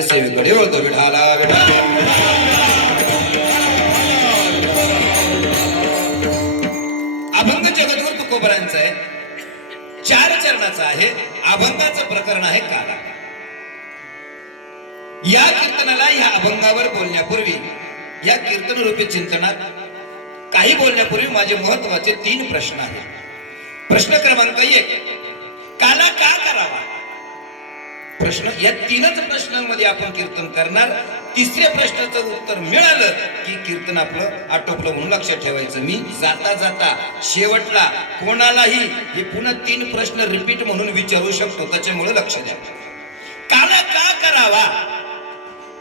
सेवेकडे वळतो. विठाला विठाला. अभंग जगद्गुरु तुकोबरांचा आहे, 4 चरणाचा आहे. अभंगाचं प्रकरण आहे काला. या कीर्तनाला या अभंगावर बोलण्यापूर्वी, या कीर्तन रूपी चिंतनात काही बोलण्यापूर्वी माझे महत्वाचे 3 प्रश्न आहेत. प्रश्न क्रमांक 1, काला का करावा? प्रश्न या 3च प्रश्नांमध्ये आपण कीर्तन करणार. तिसऱ्या प्रश्नाचं उत्तर मिळालं की कीर्तन आपलं आटोपलं म्हणून लक्षात ठेवायचं. मी जाता जाता शेवटला कोणालाही हे पुन्हा 3 प्रश्न रिपीट म्हणून विचारू शकतो, त्याच्यामुळे लक्ष द्या. काला का करावा,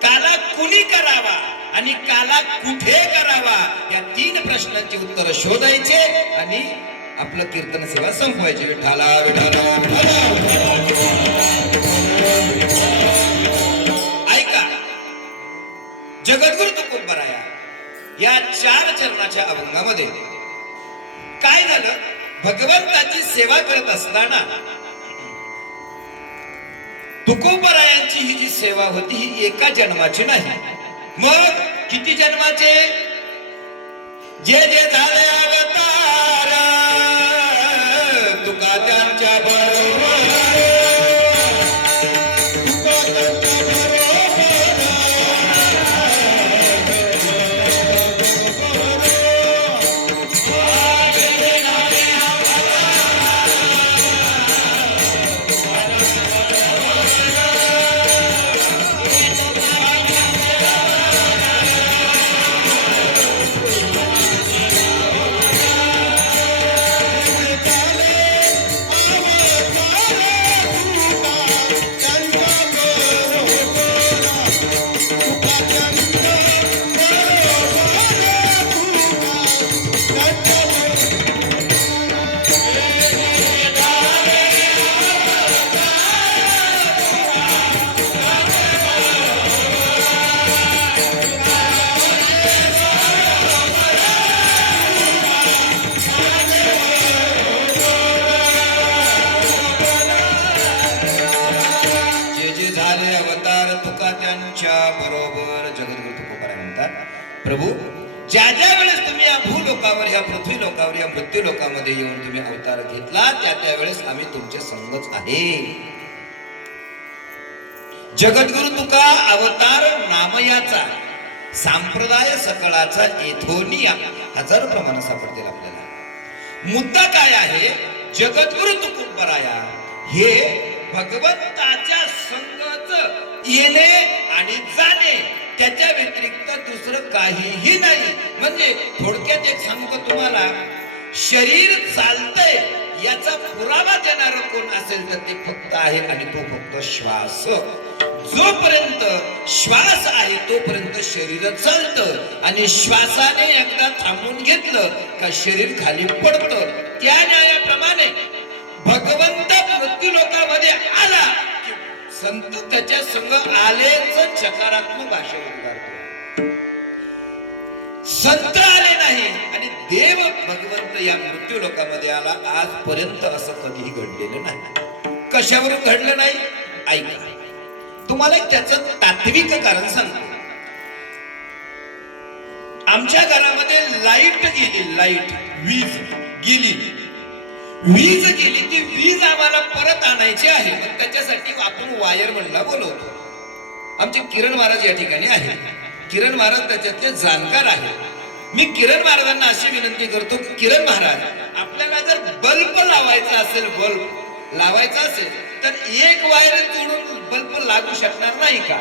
काला कुणी करावा आणि काला कुठे करावा, या 3 प्रश्नांची उत्तर शोधायचे आणि आपलं कीर्तन सेवा संपवायची. विठाला विठाला ऐका. जगद्गुरु तुकोबराया या 4 चरणाच्या अभंगामध्ये काय झालं, भगवंताची सेवा करत असताना तुकोबरायांची ही जी सेवा होती ही एका जन्माची नाही. मग किती जन्माचे? जे जे झाले अवतार तुका त्यांच्या बरोबर, बरोबर. जगद्गुरु तुकोबराय म्हणतात, प्रभू ज्या ज्या वेळेस तुम्ही या भूलोकावर, या पृथ्वी लोकावर, या मृत्यू लोकामध्ये येऊन तुम्ही अवतार घेतला, त्या त्यावेळेस आम्ही तुमचे संगच आहे. जगद्गुरु तुका अवतार नामयाचा संप्रदाय सकळाचा एथोनिया हजारो प्रमाण सापडतील आपल्याला. मुद्दा काय आहे? जगद्गुरु तुकोबराया हे भगवंताच्या संगच येणे आणि जाणे, त्याच्या व्यतिरिक्त दुसरं काहीही नाही. म्हणजे थोडक्यात एक सांगतो तुम्हाला, शरीर चालतंय याचा पुरावा देणारं कोण असेल तर ते फक्त आहे आणि तो फक्त श्वास. जोपर्यंत श्वास आहे तोपर्यंत शरीर चालतं आणि श्वासाने एकदा थांबून घेतलं का शरीर खाली पडतं. त्या न्यायाप्रमाणे भगवंत मृत्यू लोकामध्ये आला, संत त्याच्या संग आलेच सकारात्मक भाषेत उद्गारतो. संत आले नाही आणि देव भगवंत या मृत्यू लोकामध्ये आला. आजपर्यंत असं कधीही घडलेलं नाही. कशावरून घडलं नाही? ऐका, तुम्हाला एक त्याचं तात्विक कारण सांगतो. आमच्या घरामध्ये लाईट गेली, लाईट वीज गेली ती वीज आम्हाला परत आणायची आहे. मग त्याच्यासाठी आपण वायरमनला बोलवतो. आमचे किरण महाराज या ठिकाणी आहेत. किरण महाराज त्याच्यातले जाणकार आहेत. मी किरण महाराजांना अशी विनंती करतो की किरण महाराज, आपल्याला जर बल्ब लावायचा असेल, बल्ब लावायचा असेल तर एक वायर जोडून बल्ब लागू शकणार नाही का?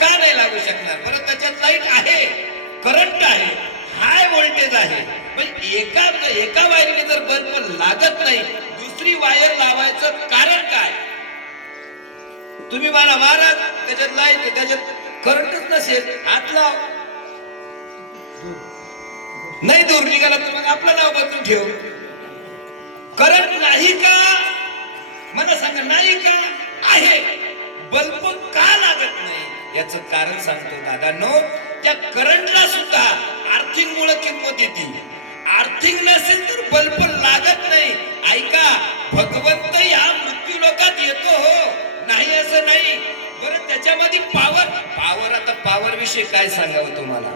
का नाही लागू शकणार? परत त्याच्यात लाईट आहे, करंट आहे, हाय व्होल्टेज आहे. एका वायरीने जर बल्ब लागत नाही, दुसरी वायर लावायचं कारण काय? तुम्ही मला महाराज त्याच्यात लाईट, त्याच्यात करंटच नसेल, हात लाव. नाही दूर निघाला तर मग आपलं नाव बदलून ठेव. करंट नाही का? मला सांगा, नाही का? आहे. बल्ब का लागत नाही याचं कारण सांगतो दादांनो. त्या करंटला सुद्धा आर्थिंग मुळे किंमत येते. आर्थिंग नसेल तर बल्ब लागत नाही. ऐका, भगवंत या मृत्यू लोकात येतो हो, नाही असं नाही. बरं त्याच्यामध्ये पावर आता पावर विषयी काय सांगावं तुम्हाला?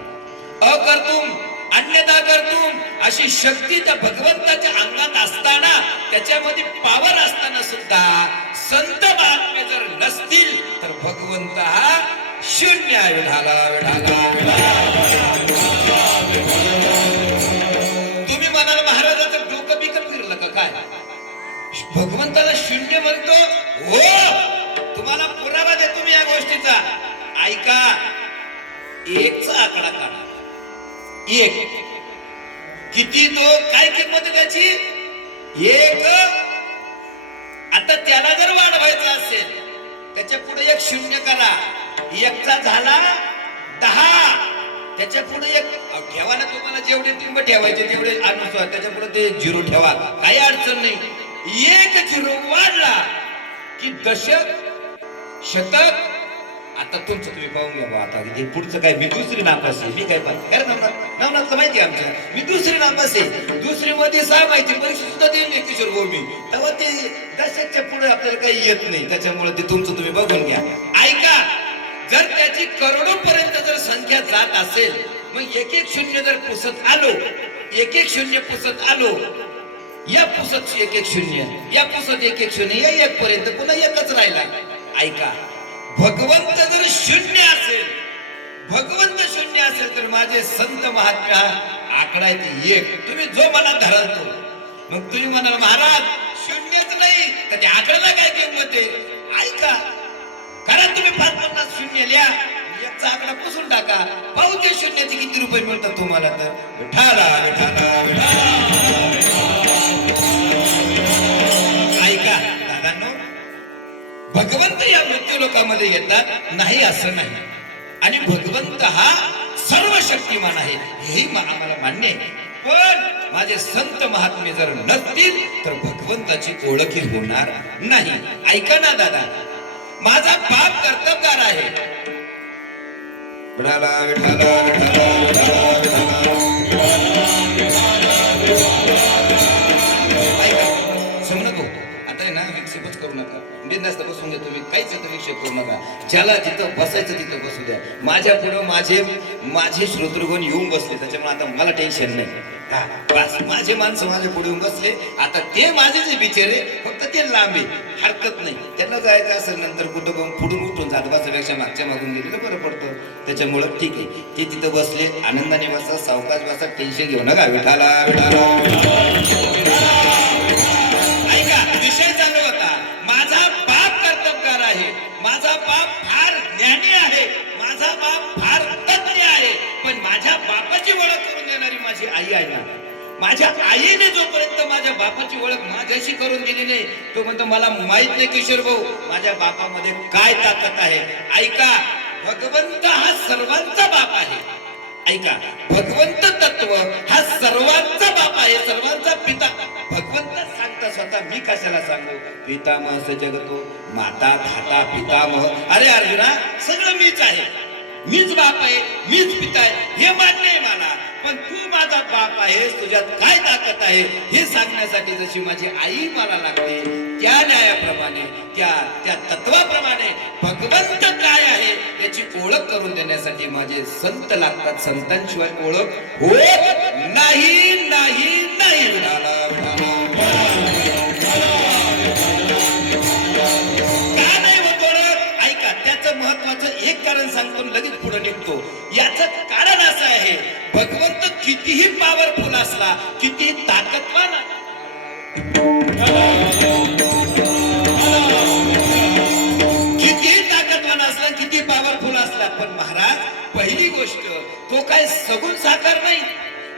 अकर्तुम अन्यथा कर्तुम अशी शक्ती त्या भगवंताच्या अंगात असताना, त्याच्यामध्ये पावर असताना सुद्धा संत महात्मे जर नसतील तर भगवंत हा शून्य आहे. तुम्ही म्हणाल महाराजाचं डोकं बिकट फिरलं का काय? भगवंताला शून्य म्हणतो? हो, तुम्हाला पुरावा देतो मी या गोष्टीचा. ऐका, एकचा आकडा काढा. एक किती, तो काय किंमत आहे त्याची? एक. आता त्याला जर वाढवायचं असेल त्याच्या पुढे एक शून्य करा. एकचा झाला 10, त्याच्या पुढे एक ठेवा ना. तुम्हाला जेवढे टिंब ठेवायचे तेवढे अनुसार त्याच्या पुढे ते 0 ठेवा, काही अडचण नाही. एक 0 वाढला की दशक, शतक. आता तुमचं तुम्ही पाहून घ्या बा. आता हे पुढचं काय? मी दुसरी नापास आहे. मी काय पाहिजे नवनाथला माहिती आहे आमच्या, मी दुसरी नापास आहे. दुसरी मध्ये 6 माहिती परीक्षा सुद्धा देईल नाही किशोर भाऊ मी. तेव्हा ते दशकच्या पुढे आपल्याला काही येत नाही. त्याच्यामुळे ते तुमचं तुम्ही बघून घ्या. ऐका, जर त्याची करोडो पर्यंत जर संख्या जात असेल, मग एक एक शून्य जर पुसत आलो, एक एक शून्य पुसत आलो, या पुसत एक एक शून्य, या पुसत एक एक शून्य, या एक पर्यंत पुन्हा एकच राहिला. ऐका, भगवंत जर शून्य असेल, भगवंत शून्य असेल तर माझे संत महात्मे हा आकडा आहे एक. तुम्ही जो मनात धराल तो. मग तुम्ही म्हणाल महाराज शून्यच नाही तर त्या आकड्याला काय किंमत आहे? ऐका, कारण तुम्ही 5-50 शून्य लिहा, एकचा आकडा पुसून टाका, पाहू ते शून्याचे किती रुपये मिळतात तुम्हाला. तर विठाला विठाला विठाला. ऐका दादांनो, भगवंत या मृत्यू लोकांमध्ये येतात नाही असं नाही, आणि भगवंत हा सर्व शक्तिमान आहे हेही आम्हाला मान्य आहे. पण माझे संत महात्मे जर नसतील तर भगवंताची ओळखी होणार नाही. ऐका ना दादा, माझा बाप कर्तबगार आहे. विठाला विठाला विठाला विठाला. समजतो आता आहे ना, विक्षेपच करू नका. बिनधास्त बसून द्या तुम्ही, काहीच विक्षेप करू नका. ज्याला जिथं बसायचं तिथं बसू द्या. माझ्या पुढं माझे श्रोतृगण येऊन बसले, त्याच्यामुळे आता मला टेन्शन नाही. हा बस, माझे माणसं माझ्या पुढे येऊन बसले. आता ते माझे जे बिचारे फक्त ते लांबे, हरकत नाही. त्यांना जायचं असेल नंतर कुठं पुढून उठून जात बसण्यापेक्षा मागच्या मागून गेलेलं बरं पडतं. त्याच्यामुळं ठीक आहे, ते तिथं बसले, आनंदाने बसा, सावकाश बसा, टेन्शन घेऊ नका. विठाला विठाला. ऐका, विषय चालू होता. माझा बाप कर्तबगार आहे, माझा बाप फार ज्ञानी आहे, माझा बाप फार तज्ञ आहे. पण माझ्या बापाची ओळख करून देणारी माझी आई आहे ना. माझ्या आईने जोपर्यंत माझ्या बापाची ओळख माझ्याशी करून दिली नाही, तो म्हणतो मला माहित नाही किशोर भाऊ माझ्या बापामध्ये काय ताकद आहे. ऐका, भगवंत हा सर्वांचा बाप आहे. ऐका, भगवंत तत्व हा सर्वांचा बाप आहे, सर्वांचा पिता. भगवंत सांगता स्वतः, मी कशाला सांगू? पितामह स जगतो माता धाता पितामह. अरे अर्जुना, सगळं मीच आहे, मीच बाप आहे, मीच पिता आहे, हे मान्य आहे मला. पण तू माझा बाप आहेस, तुझ्यात काय ताकद आहे हे सांगण्यासाठी जशी माझी आई मला लागते, त्या न्यायाप्रमाणे, त्या तत्वाप्रमाणे भगवंत काय आहे याची ओळख करून देण्यासाठी माझे संत लागतात. संतांशिवाय ओळख होत नाही नाही नाही. का नाही होत ओळख? ऐका, त्याचं महत्वाचं एक कारण सांगतो, लगेच पुढे निघतो. याचं कारण असं आहे, भगवंत कितीही पॉवरफुल असला, कितीही ताकदवान, कितीही ताकदवान असला, किती पॉवरफुल असला, पण महाराज पहिली गोष्ट, तो काय सगुण साकार नाही,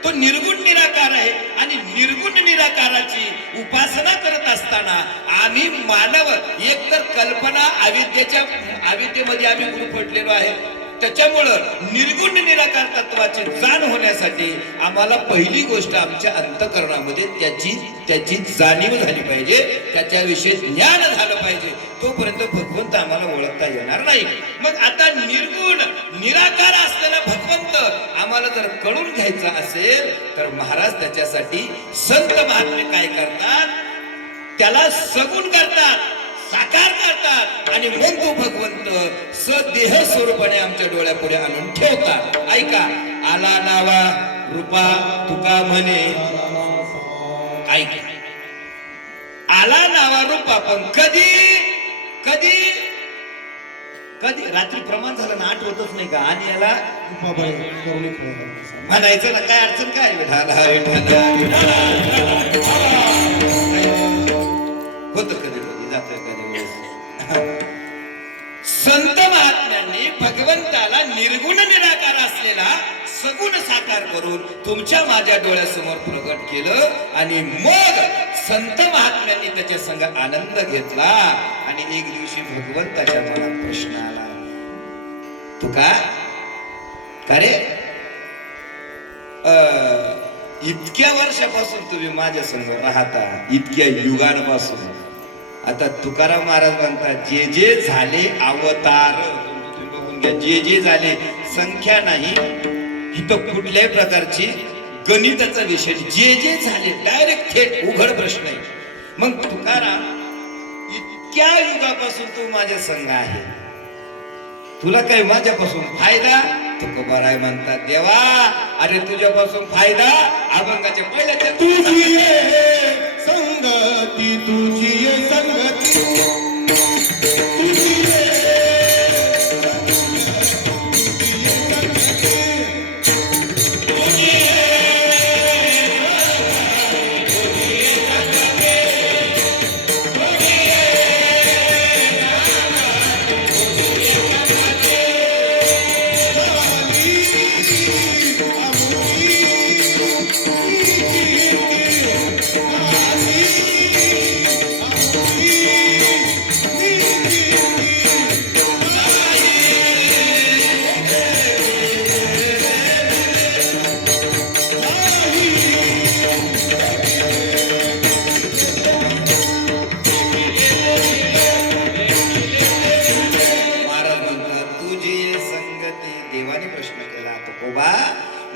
तो निर्गुण निराकार आहे. आणि निर्गुण निराकाराची उपासना करत असताना आम्ही मानव एकतर कल्पना अविद्येमध्ये आम्ही गुरफटलेलो आहे. त्याच्यामुळं निर्गुण निराकार तत्वाची जाण होण्यासाठी आम्हाला पहिली गोष्ट आमच्या अंतःकरणामध्ये त्याची जाणीव झाली पाहिजे, त्याच्याविषयी ज्ञान झालं पाहिजे. तोपर्यंत भगवंत आम्हाला ओळखता येणार नाही. मग आता निर्गुण निराकार असलेला भगवंत आम्हाला जर कळून घ्यायचा असेल तर महाराज त्याच्यासाठी संत महात्मे काय करतात? त्याला सगुण करतात. साकार करतात आणि मग तो भगवंत सदेह स्वरूपाने आमच्या डोळ्यापुढे आणून ठेवतात. ऐका, आला नावा रूपा तुका म्हणे, ऐका, आला नावा रूपा, पण कधी कधी कधी रात्री प्रमाण झालं ना, आठवतच नाही का? आणि याला म्हणायचं ना, काय अडचण काय? होत कधी कधी जात कधी वेळेस. संत महात्म्यांनी भगवंताला निर्गुण निराकार असलेला सगुण साकार करून तुमच्या माझ्या डोळ्यासमोर प्रगट केलं. आणि मग संत महात्म्यांनी त्याच्या संग आनंद घेतला. आणि एक दिवशी भगवंताच्या मनात प्रश्न आला, तुका का रे, इतक्या वर्षापासून तुम्ही माझ्या संग राहता, इतक्या युगांपासून. आता तुकाराम महाराज म्हणतात, जे जे झाले अवतार, तुम्ही बघून घ्या, जे जे झाले, संख्या नाही इथं, कुठल्याही प्रकारची गणिताचा विषय, जे जे झाले, डायरेक्ट थेट उघड प्रश्न आहे. मग तुकाराम, इतक्या युगापासून तू माझ्या संग आहे, तुला काही माझ्यापासून फायदा? तुकोबाराय म्हणतात, देवा अरे तुझ्यापासून फायदा अभंगाच्या पहिल्याच्या तुझी संगती, तुझी संगती, तुझी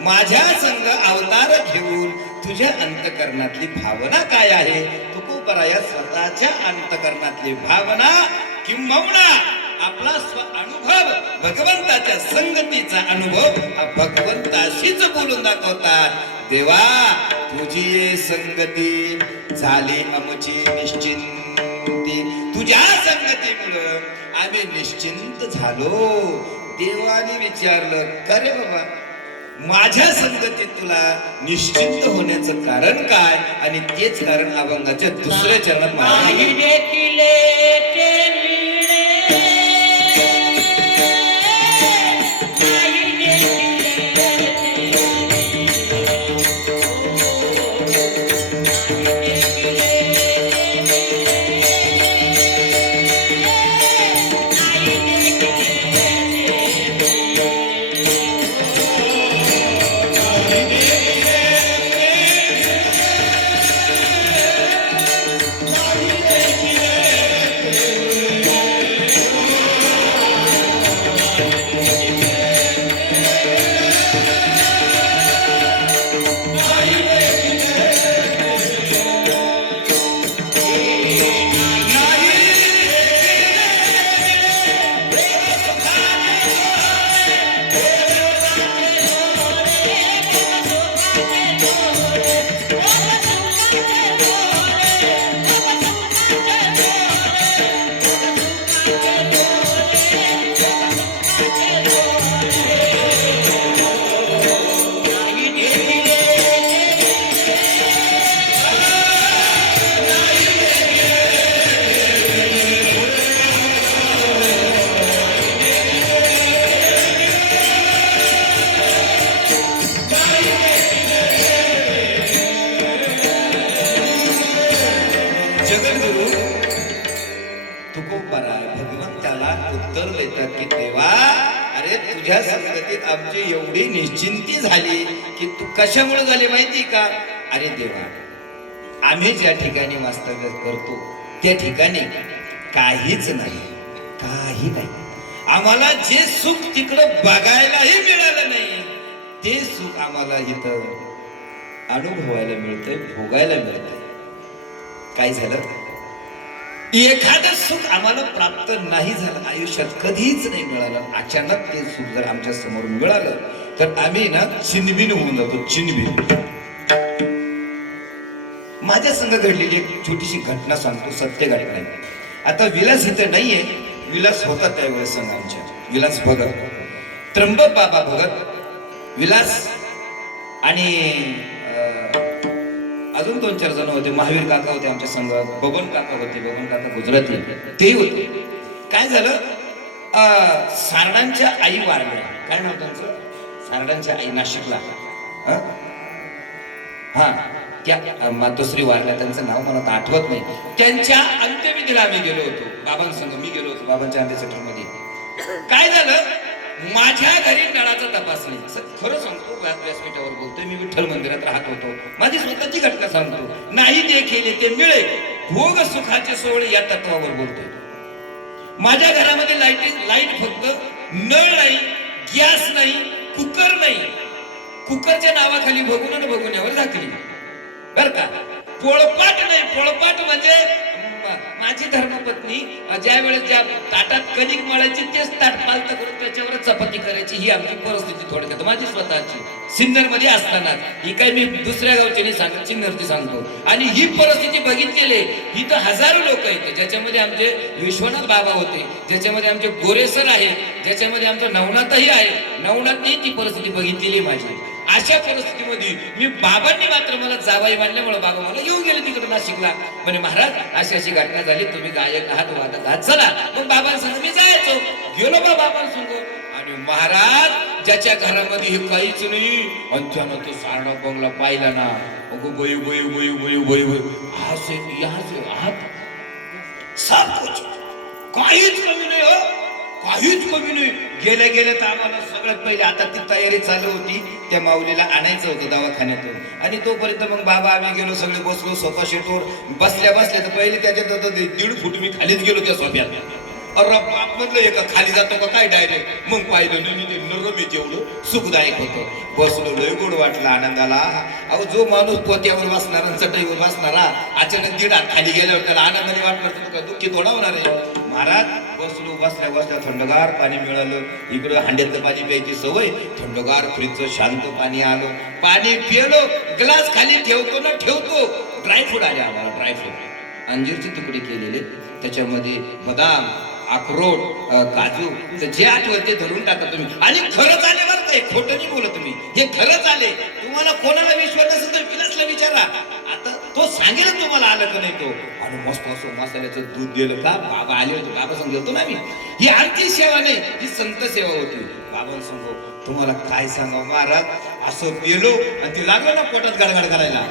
माझ्या संग अवतार घेऊन तुझ्या अंतकरणातली भावना काय आहे? तुकोबराया स्वतःच्या अंतकरणातली भावना किंबहुना आपला स्व अनुभव, भगवंताच्या संगतीचा अनुभव हा भगवंताशीच बोलून दाखवतात. देवा तुझी संगती झाली आमची निश्चिंती, तुझ्या संगतीमुळं आम्ही निश्चिंत झालो. देवाने विचारलं, का रे बाबा, माझ्या संगतीत तुला निश्चिंत होण्याचं कारण काय? आणि तेच कारण अभंगाच्या दुसऱ्या चरणात जगद्गुरु तुकोबराय भगवंताला उत्तर देतात की देवा, अरे तुझ्या संगतीत आमची एवढी निश्चिंती झाली की तू कशामुळे झाली माहिती का? अरे देवा, आम्ही ज्या ठिकाणी वास्तव्य करतो त्या ठिकाणी काहीच नाही, काही नाही. आम्हाला जे सुख तिकडं बघायलाही मिळालं नाही, ते सुख आम्हाला इथं अनुभवायला मिळतंय, भोगायला मिळतंय. काय झालं? एखादं सुख आम्हाला प्राप्त नाही झालं आयुष्यात, कधीच नाही मिळालं. अचानक ते सुख जर आमच्या समोर मिळालं तर आम्ही ना चिनबिन होऊन जातो, चिनबिन. माझ्या संग घडलेली एक छोटीशी घटना सांगतो, सत्य घटना आहे. आता विलास इथे नाहीये, विलास होता त्यावेळेस संघ आमच्या, विलास भगत, त्र्यंबक बाबा भगत, विलास आणि अजून 2-4 जण होते. महावीर काका होते आमच्या संघ, बबन काका होते, बबन काका गुजराती ते होते. काय झालं, सारडांच्या आई वारल्या. काय नाव त्यांचं? सारडांच्या आई, नाशिकला. हा, त्या मातोश्री वारल्या, त्यांचं नाव मला आठवत नाही. त्यांच्या अंत्यविधीला आम्ही गेलो होतो बाबांसंग, मी गेलो होतो बाबांच्या अंत्यक्षेत्रामध्ये. काय झालं, माझ्या घरी नळाचा तपास नाही. खरं सांगतो, व्यासपीठावर बोलतोय मी, विठ्ठल मंदिरात राहत होतो, माझी स्वतःची घटना सांगतो. नाही ते केले ते मिळे, भोग सुखाचे सोहळे या तत्वावर बोलतोय. माझ्या घरामध्ये लाईट फक्त नळ नाही, गॅस नाही, कुकर नाही. कुकरच्या नावाखाली बघून बघून झाकली बर का. पोळपाट नाही, पोळपाट म्हणजे माझी धर्मपत्नी ज्या वेळेस ज्या ताटात कणिक मळायची तेच ताट पालत करून त्याच्यावर चपाती करायची. ही आमची परिस्थिती थोडक्यात माझी स्वतःची, सिन्नर मध्ये असताना. ही काही मी दुसऱ्या गावची नाही सांगत, सिन्नरची सांगतो. आणि ही परिस्थिती बघितलेली, ही तर हजारो लोक आहेत. ज्याच्यामध्ये आमचे विश्वनाथ बाबा होते, ज्याच्यामध्ये आमचे गोरेसर आहे, ज्याच्यामध्ये आमचं नवनाथही आहे. नवनाथने ती परिस्थिती बघितलेली माझी. अशा परिस्थितीमध्ये मी, बाबांनी मात्र मला जावाई मानल्यामुळे बाबा मला घेऊन गेले तिकडे नाशिकला. म्हणे महाराज अशी अशी घटना झाली, तुम्ही गायक आहात, वादक आहात, चला. मग बाबांसंग मी जायचो, गेलो बाबांसंग. आणि महाराज ज्याच्या घरामध्ये हे काहीच नाही, आणि त्यानं तो सारडा बंगला पाहिला ना, अगो बई बई बई बई बई बई, सब कुछ, काहीच कमी नाही हो, काहीच कमी नाही. गेले गेले तर आम्हाला सगळ्यात पहिले, आता ती तयारी चालू होती, त्या माऊलीला आणायचं होतं दवाखान्यातून. आणि तोपर्यंत मग बाबा आम्ही गेलो, सगळे बसलो सोफा सेटवर. बसल्या तर पहिले त्याच्यात 1.5 फूट मी खालीच गेलो त्या सोफ्यात. अरे बाप, म्हटलं एका खाली जातो का काय डायरेक्ट. मग पाहिलं नाही, ते नरम जेवढं सुखदायक होतं. बसलो, लय गोड वाटलं, आनंदाला. अहो, जो माणूस पोत्यावर बसणारा, चटईवर बसणारा, अचानक 1.5 हात खाली गेल्यावर त्याला आनंदाने वाटलं का दुःखी थोडा होणार आहे. महाराज बसलो, बसल्या थंडगार पाणी मिळालं. इकडं हांड्यातलं पाणी प्यायची सवय, थंडगार फ्रीजचं शांत पाणी आलं. पाणी पिलो, ग्लास खाली ठेवतो ना ठेवतो, ड्रायफ्रूट आले आम्हाला. ड्रायफ्रूट अंजीरचे तुकडे केलेले, त्याच्यामध्ये बदाम, अक्रोड, काजू, जे आठवत ते धरून टाका तुम्ही. आणि खरंच आले बरं काय, खोटं नाही बोलत तुम्ही, हे खरंच आले. तुम्हाला कोणाला विश्वास नसेल तर विलासला विचारा, आता तो सांगेल तुम्हाला आलं का नाही तो. आणि मस्त असं मसाल्याचं दूध दिलं का, बाबा आले होते, बाबा संग होतो ना मी. ही आमची सेवा नाही, ही संत सेवा होती. बाबा संग तुम्हाला काय सांगावं महाराज, असं पेलो आणि ते लागलं ना पोटात गडगड करायला.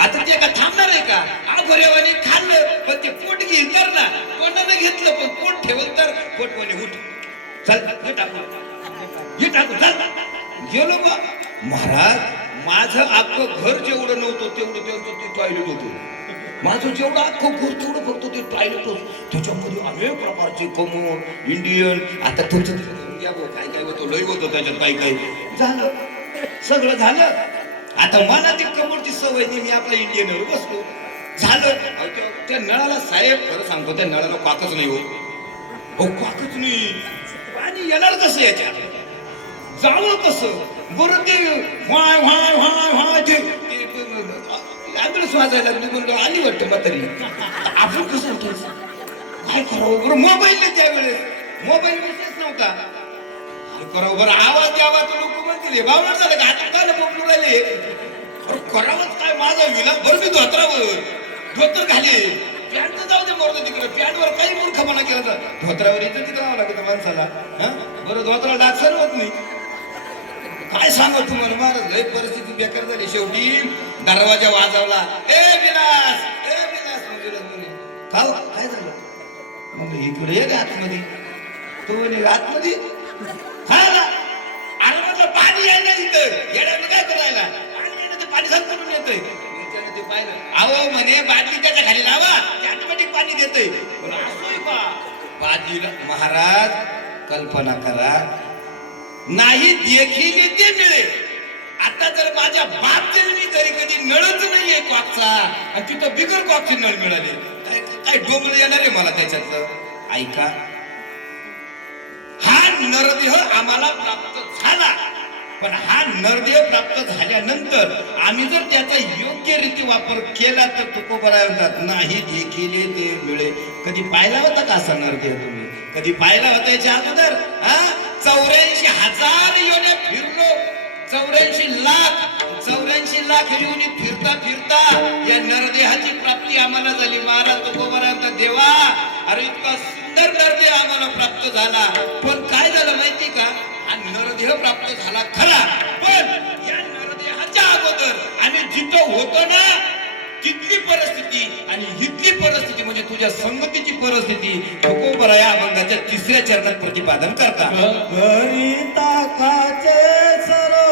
आता ते का थांबणार आहे का, आघोऱ्यावाने खाल्लं पण ते पोट घेईल तर ना, कोणाला घेतलं पण पोट ठेवलं तर पोट कोणी उठ, चल हे टाकू चल. गेलो बा महाराज, माझं अख्खं घर जेवढं नव्हतं तेवढं त्यांचं ते टॉयलेट होतं. माझं जेवढं अख्खं घर तेवढं फक्त ते टॉयलेट होतं. त्याच्यामध्ये अनेक प्रकारचे कमोड, इंडियन. आता तुमचं काय काय होतं, लय होतं त्याच्यात, काही काही झालं, सगळं झालं. आता मला ती कमोडची सवय नाही, मी आपल्या इंडियनवर बसलो. झालं, त्या नळाला साहेब खरं सांगतो, त्या नळाला कॉकच नाही हो, कॉकच नाही. पाणी येणार कसं याच्यात, जावं कसं बरं. ते व्हाय व्हाय व्हाय व्हाय ते ॲम्ब्युलन्स वाजायला लागली, म्हणतो आली वाटतं म्हातारी. आपण कसं काय करावं बरं. मोबाईल नाही त्यावेळेस, मोबाईल विषयच नव्हता. काय करावं बरं, आवाज द्यावा तर लोक म्हणतील बावळ झालं का, आता काय बोलू राहिले. करावंच काय, माझा विला बरं. मी धोतर घाले, पॅन्ट जाऊ दे मोरं तिकडे, पॅन्टवर काही मूर्खपणा केला तर धोत्रावर इथं तिथं राहावं लागतं माणसाला. बरं, धोत्राला डाग सर होत नाही. काय सांगा तुम्हाला महाराज, लय परिस्थिती बेकार झाली. शेवटी दरवाजा वाजवला, ए विलास, ए विलास. काय झालं, मग इकडे ये आतमध्ये. तो म्हणे आतमध्ये खायला, अरे म्हटलं पाणी आहे ना इथं, येण्याला काय करायला, पाणी येणं ते पाणी साफ करून येतंय. ते पाहिलं, अहो म्हणे बादली त्याच्या खाली लावा, ते ऑटोमॅटिक पाणी देतंय. असोय का बादलीला. महाराज कल्पना करा, नाही देखील ते मिळेल. आता जर माझ्या बाप जन्मी जरी कधी नळच नाहीये कॉकचा, आणि तिथं बिगर कॉकची नळ मिळाली, काय काय डोंगर येणार आहे मला त्याच्यातलं. ऐका, हा नरदेह आम्हाला प्राप्त झाला, पण हा नरदेह प्राप्त झाल्यानंतर आम्ही जर त्याचा योग्य रीती वापर केला तर तुकोबराय म्हणतात नाही देखील ते मिळे. कधी पाहिला होता का असा नरदेह तुम्ही? कधी पाहिला होता याच्या अगोदर? 84,000 योने फिरलो, 84 लाख योनी फिरता फिरता या नरदेहाची प्राप्ती आम्हाला झाली. महाराज तुकोबराय म्हणतात देवा, अरे इतका सुंदर नरदेह आम्हाला प्राप्त झाला, पण काय झालं माहिती का? हा नरदेह प्राप्त झाला खरा, पण या नरदेहाच्या अगोदर आम्ही जिथं होतो ना तिथली परिस्थिती आणि इथली परिस्थिती म्हणजे तुझ्या संगतीची परिस्थिती तुकोबराय या अभंगाच्या 3ऱ्या चरणात प्रतिपादन करतात. घरी ताकाचे सरोवर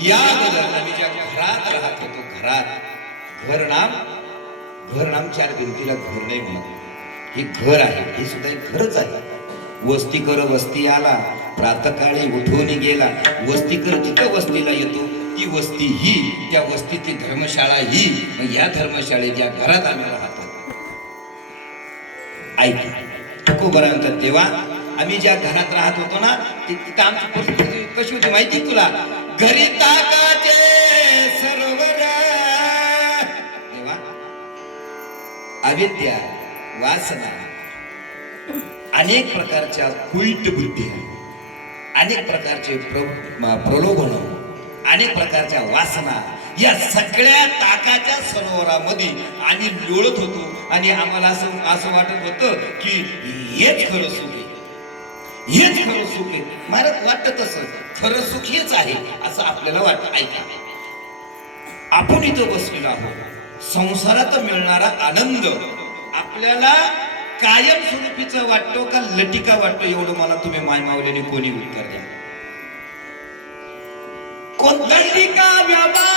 या अगोदर आम्ही ज्या घरात राहत होतो, घर नाम 4 भिंतीला घर नाही म्हणत. हे घर आहे, हे सुद्धा एक घरच आहे. वस्तीकर वस्ती आला, प्रातकाळी उठून गेला. वस्तीकर जिथं वस्तीला येतो ती वस्ती ही, त्या वस्तीची धर्मशाळा ही. मग या धर्मशाळेत ज्या घरात आम्ही राहतो, ऐका तुकोबराय म्हणतात देवा, आम्ही ज्या घरात राहत होतो ना तिथं आमची परिस्थिती कशी होती माहिती तुला? घरी ताकाचे सरोवर. देवा, अविद्या, वासना, अनेक प्रकारच्या कुईट बुद्धी, अनेक प्रकारचे प्रलोभन, अनेक प्रकारच्या वासना या सगळ्या ताकाच्या सरोवरामध्ये आम्ही लोळत होतो. आणि आम्हाला असं वाटत होतं की हेच खरं सुख आहे, हेच खरं सुख आहे. महाराज वाटत असं खरं सुख हेच आहे असं आपल्याला वाटतं. ऐका, आपण इथं बसलेलो आहोत, संसारात मिळणारा आनंद आपल्याला कायम स्वरूपीचा वाटतो का लटिका वाटतो? एवढं मला तुम्ही मायमावल्याने कोणी उत्तर द्या. कोणता लटिका व्यवहार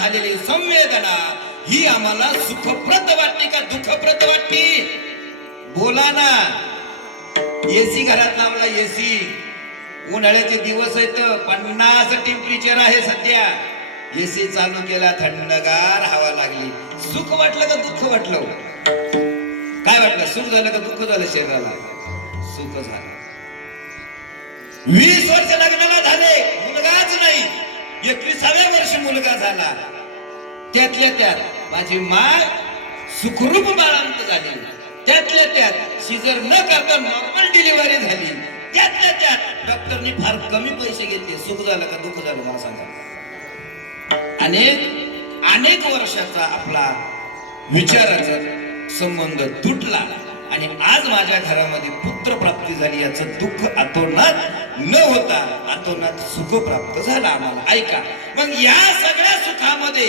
झालेली संवेदना ही आम्हाला सुखप्रद वाटते का दुःखप्रद वाटते? बोला ना. एसी घरात लावला, एसी उन्हाळ्याचे दिवस आहेत, 50 टेम्परेचर आहे सध्या. एसी चालू केला, थंडगार हवा लागली. सुख वाटलं का दुःख वाटलं? काय वाटलं? सुख झालं का दुःख झालं? शरीराला सुख झालं. 20 वर्ष लग्नाला झाले, मुलगाच नाही. 21व्या वर्षी मुलगा झाला. त्यातल्या त्यात माझी माय सुखरूप बाळांत झाली. त्यातल्या त्यात सिजर न करता नॉर्मल डिलिव्हरी झाली. त्यातल्या त्यात डॉक्टरनी फार कमी पैसे घेतले. सुख झालं का दुःख झालं मला सांगा? अनेक वर्षाचा आपला विचाराचा संबंध तुटला. आणि आज माझ्या घरामध्ये पुत्र प्राप्ती झाली याचं दुःख अतोनात न होता अतोनात सुख प्राप्त झालं आम्हाला. ऐका, मग या सगळ्या सुखामध्ये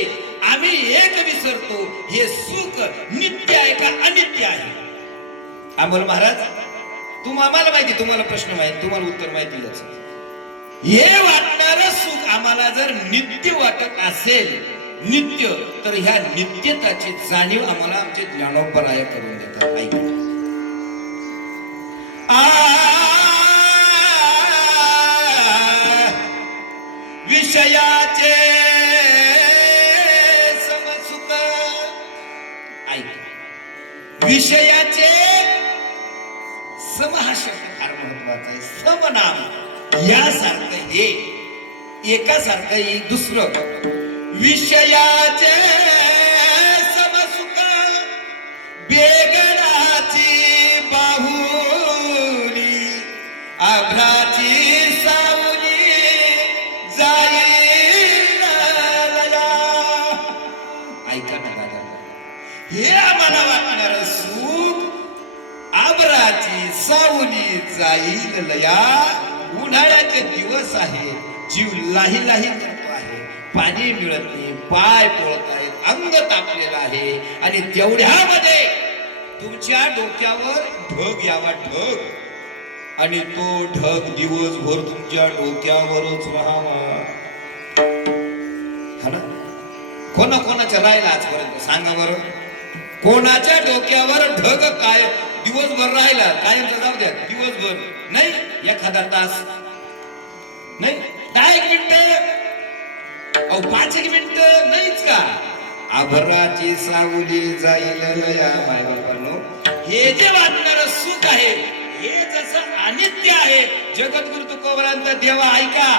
आम्ही एक विसरतो, हे सुख नित्य आहे का अनित्य आहे? आम्हाला महाराज आम्हाला माहिती, तुम्हाला प्रश्न माहिती, तुम्हाला उत्तर माहिती याचं. हे वाटणारं सुख आम्हाला जर नित्य वाटत असेल, नित्य, तर ह्या नित्यताची जाणीव आम्हाला आमचे ज्ञानोबराय करून देतात. ऐका, विषयाचे समसुख. ऐका, विषयाचे सम हा शब्द फार महत्वाचा आहे. समनाम यासारखं हे एकासारखं हे दुसरं. विषयाचे समसुख बेगडाची बाहुली आभ्राची सावली जाईल लया. ऐका ना दादा, हे आम्हाला वाटणार सुख आभ्राची सावली जाईल लया. उन्हाळ्याचे दिवस आहे, जीव लाही लाही करतो आहे, पाणी मिळत नाही, पाय पोळत आहेत, अंग तापलेलं आहे, आणि तेवढ्यामध्ये तुमच्या डोक्यावर ढग यावा, ढग, आणि तो ढग दिवसभर तुमच्या डोक्यावरच राहावा. हा ना? कोणाच्या राहिला आजपर्यंत सांगा बरं? कोणाच्या डोक्यावर ढग काय दिवसभर राहिला? कायमचा जाऊ द्या, दिवसभर नाही, एखादा तास नाही, 10 मिनिट, 5 मिनिट नाहीच का? आभराची सावली जाईल लया. माय बापांनो, हे जे वाटणारं सुख आहे हे जसं अनित्य आहे. जगद्गुरु तुकोबरांत देवा ऐका,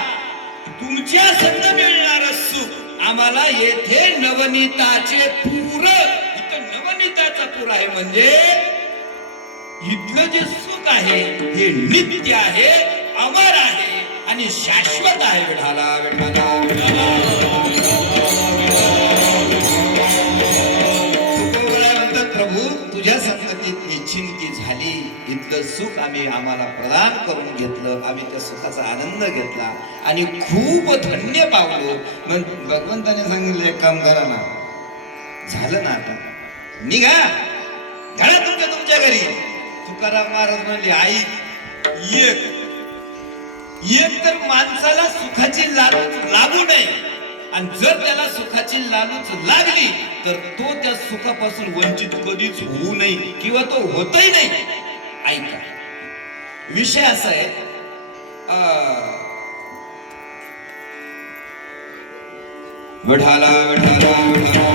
तुमच्या संग मिळणारं सुख आम्हाला येथे नवनीताचे पूर, इथं नवनीताचा पूर आहे, म्हणजे इथलं जे सुख आहे हे नित्य आहे, अमर आहे आणि शाश्वत आहे. विठाला विठाला विठाला. तुकोबरा म्हणतात, प्रभू तुझ्या संगतीत निश्चिंती झाली, इथलं सुख आम्हाला प्रदान करून घेतलं, आम्ही त्या सुखाचा आनंद घेतला आणि खूप धन्य पावलो. मग भगवंताने सांगितलं, एक काम करा ना, झालं ना, आता निघा, घडा तुमच्या घरी. तुकाराम महाराज म्हणले, आई, एक तर माणसाला सुखाची लालूच लागू नये, आणि जर त्याला सुखाची लालूच लागली तर तो त्या सुखापासून वंचित कधीच होऊ नये, किंवा तो होतही नाही. ऐका, विषय असा आहे, विठाला विठाला विठाला.